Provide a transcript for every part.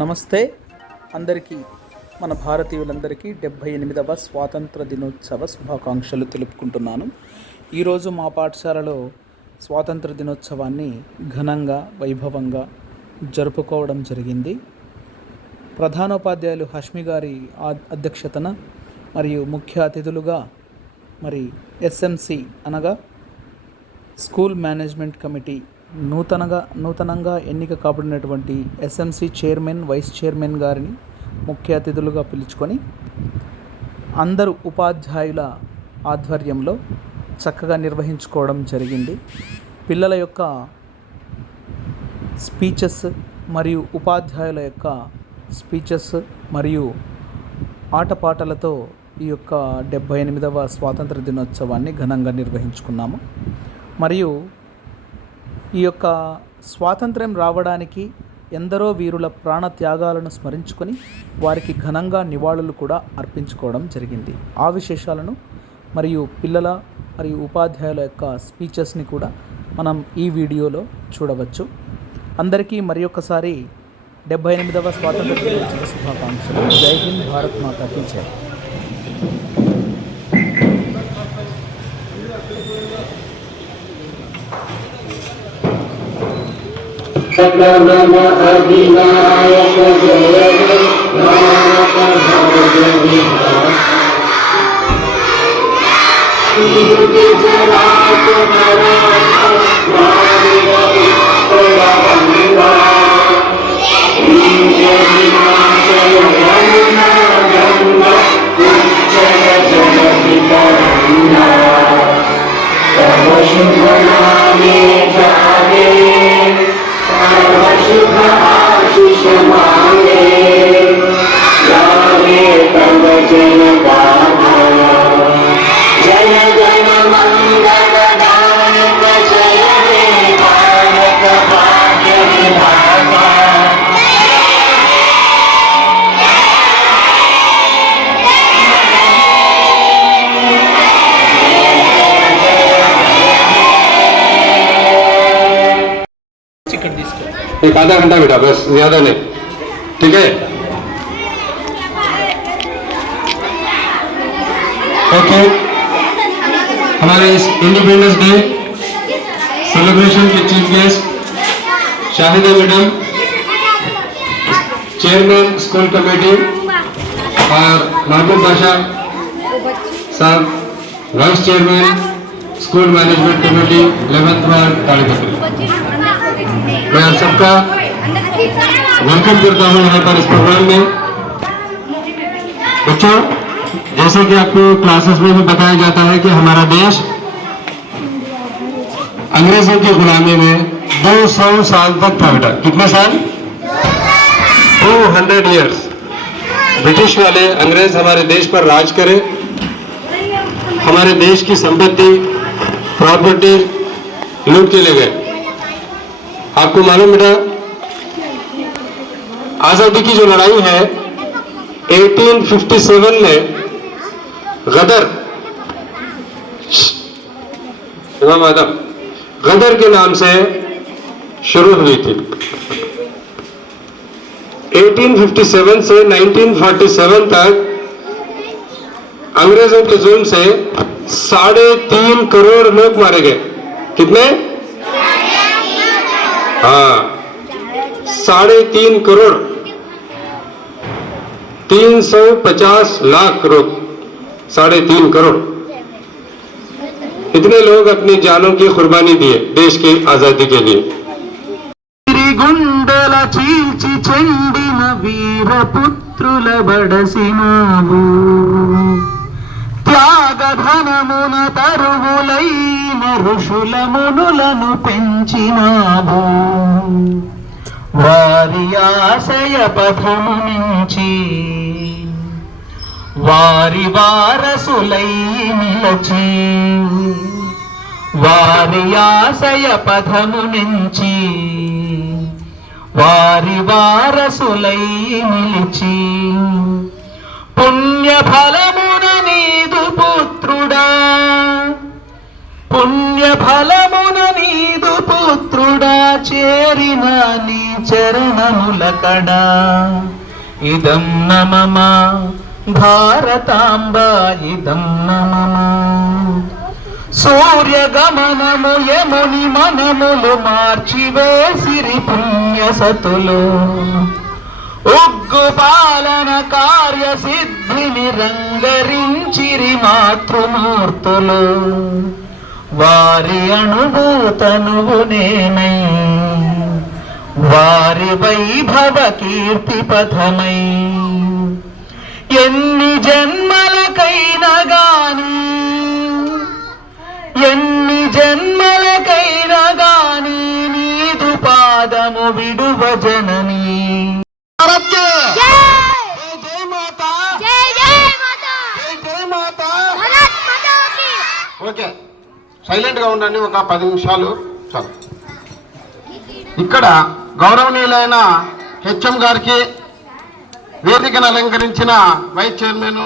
నమస్తే అందరికీ, మన భారతీయులందరికీ 78వ స్వాతంత్ర దినోత్సవ శుభాకాంక్షలు తెలుపుకుంటున్నాను. ఈరోజు మా పాఠశాలలో స్వాతంత్ర దినోత్సవాన్ని ఘనంగా వైభవంగా జరుపుకోవడం జరిగింది. ప్రధానోపాధ్యాయులు హష్మి గారి అధ్యక్షతన మరియు ముఖ్య అతిథులుగా ఎస్ఎంసి అనగా స్కూల్ మేనేజ్మెంట్ కమిటీ నూతనంగా ఎన్నిక కాబడినటువంటి ఎస్ఎంసి చైర్మన్, వైస్ చైర్మన్ గారిని ముఖ్య అతిథులుగా పిలుచుకొని అందరూ ఉపాధ్యాయుల ఆధ్వర్యంలో చక్కగా నిర్వహించుకోవడం జరిగింది. పిల్లల యొక్క స్పీచెస్ మరియు ఉపాధ్యాయుల యొక్క స్పీచెస్ మరియు ఆటపాటలతో ఈ యొక్క 78వ స్వాతంత్ర దినోత్సవాన్ని ఘనంగా నిర్వహించుకున్నాము. మరియు ఈ యొక్క స్వాతంత్ర్యం రావడానికి ఎందరో వీరుల ప్రాణ త్యాగాలను స్మరించుకొని వారికి ఘనంగా నివాళులు కూడా అర్పించుకోవడం జరిగింది. ఆ విశేషాలను మరియు పిల్లల మరియు ఉపాధ్యాయుల యొక్క స్పీచెస్ని కూడా మనం ఈ వీడియోలో చూడవచ్చు. అందరికీ మరి ఒక్కసారి 78వ స్వాతంత్ర దినోత్సవ శుభాకాంక్షలు. జై హింద్, భారత్ మాతా కీ జై. అధినాయక జయ एक आधा घंटा बेटा, बस ज्यादा नहीं, ठीक है? ओके, हमारे इस इंडिपेंडेंस डे सेलिब्रेशन के chief guest Shahida madam, chairman school committee, और Mehboob Badshah Sahab, vice chairman school management committee 11th ward Tadipatri, मैं आप सबका वेलकम करता हूं यहाँ पर इस प्रोग्राम में। बच्चों, जैसे कि आपको क्लासेस में भी बताया जाता है कि हमारा देश अंग्रेजों की गुलामी में 200 साल तक था बेटा। कितने साल? 200 ईयर्स ब्रिटिश वाले अंग्रेज हमारे देश पर राज करे, हमारे देश की संपत्ति प्रॉपर्टी लूट के ले गए। आपको मालूम बेटा, आजादी की जो लड़ाई है 1857 में गदर के नाम से शुरू हुई थी। 1857 से 1947 तक अंग्रेजों के जुल्म से 3.5 करोड़ लोग मारे गए। कितने? हाँ, 3.5 करोड़, 350 लाख करोड़, 3.5 करोड़, इतने लोग अपनी जानों की कुर्बानी दिए देश की आजादी के लिए। गुंडल चील्ची चंडिन वीर पुत्रुल बडसिनाबु త్యాగధనమున తరువులైన ఋషుల మునులను పెంచినావు. వారి ఆశయ పథము నుంచి వారి వారసులై నిలచి, వారి ఆశయ పథము నుంచి వారి వారసులై నిలిచి, పుణ్య ఫలమున నీదు పుత్రుడా కొలువైన నీ చరణముల కడా ఇదం నమమ భారతాంబ ఇదం నమమ సూర్యగమనము యముని మనములు మార్చివేసిరి పుణ్యసతులు ఉగ్గు పాలన కార్య సిద్ధిని రంగరించిరి మాతృమూర్తులు వారి అనుభూతనువు నేనై వారి వైభవ కీర్తి పథమై ఎన్ని జన్మలకైనా గాని ఎన్ని జన్మలకైనా గాని నీదు పాదము విడువ జననీ ఓకే, సైలెంట్గా ఉండండి ఒక 10 నిమిషాలు చాలు. ఇక్కడ గౌరవనీయులైన హెచ్ఎం గారికి, వేదికను అలంకరించిన వైస్ చైర్మన్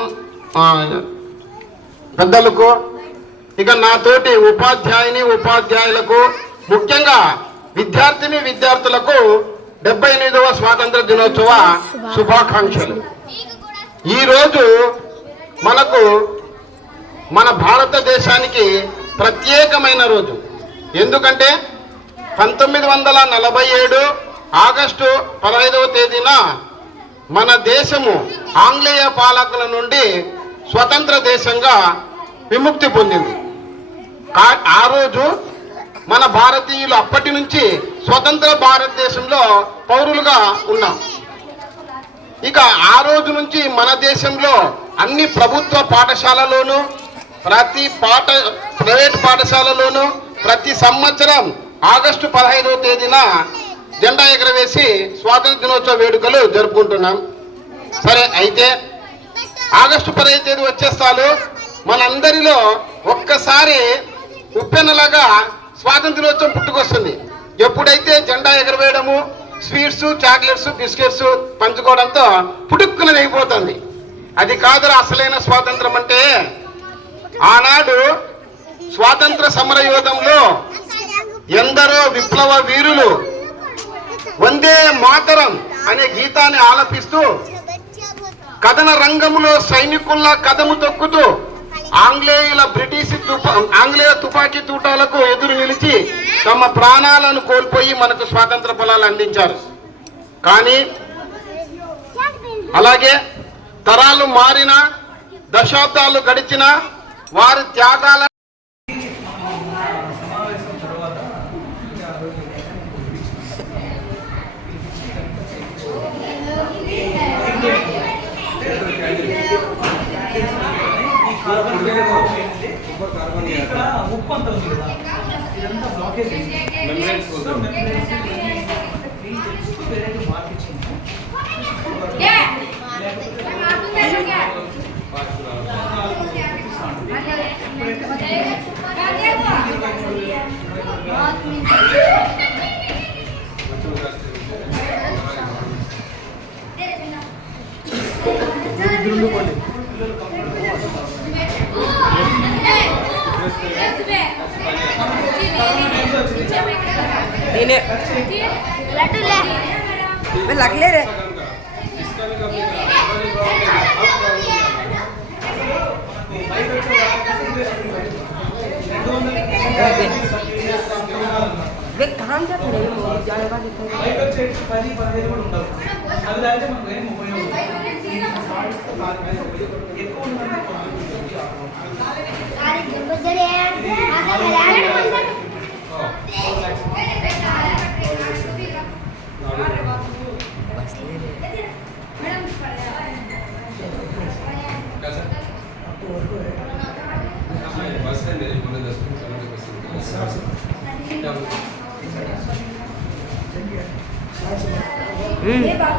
పెద్దలకు, ఇక నాతోటి ఉపాధ్యాయులకు, ముఖ్యంగా విద్యార్థులకు 78వ స్వాతంత్ర దినోత్సవ శుభాకాంక్షలు. ఈరోజు మనకు మన భారతదేశానికి ప్రత్యేకమైన రోజు. ఎందుకంటే 1947 ఆగస్టు 15వ తేదీన మన దేశము ఆంగ్లేయ పాలకుల నుండి స్వతంత్ర దేశంగా విముక్తి పొందింది. ఆ రోజు మన భారతీయులు అప్పటి నుంచి స్వతంత్ర భారతదేశంలో పౌరులుగా ఉన్నాం. ఇక ఆ రోజు నుంచి మన దేశంలో అన్ని ప్రభుత్వ పాఠశాలలోనూ ప్రైవేట్ పాఠశాలలోనూ ప్రతి సంవత్సరం ఆగస్టు 15వ తేదీన జెండా ఎగరవేసి స్వాతంత్ర దినోత్సవ వేడుకలు జరుపుకుంటున్నాం. సరే, అయితే ఆగస్టు 15వ తేదీ వచ్చేస్తాలు మనందరిలో ఒక్కసారి ఉప్పెనలాగా స్వాతంత్ర దినోత్సవం పుట్టుకొస్తుంది. ఎప్పుడైతే జెండా ఎగరవేయడము, స్వీట్స్, చాక్లెట్స్, బిస్కెట్స్ పంచుకోవడంతో పుట్టుక్కున అయిపోతుంది. అది కాదురా అసలైన స్వాతంత్రం అంటే. ఆనాడు స్వాతంత్ర సమర యోధంలో ఎందరో విప్లవ వీరులు వందే మాతరం అనే గీతాన్ని ఆలపిస్తూ కథన రంగంలో సైనికుల్లా కదము తొక్కుతూ ఆంగ్లేయ తుపాకీ తూటాలకు ఎదురు నిలిచి తమ ప్రాణాలను కోల్పోయి మనకు స్వాతంత్ర ఫలాలు అందించారు. కానీ అలాగే తరాలు మారిన, దశాబ్దాలు గడిచిన వారి త్యాగాల लग ले रे वे काम जाते हैं जाने वाले भाई बच्चे 10-15 కూడా ఉండవు అది అయితే మనకు ఏం ఉపయోగం ఎక్కువ ఉందంటే అరే జబర్దరే ఆసా ఖలానే बस ले रे मैडम बस है मेरे को 10 मिनट चलाने बस ये बात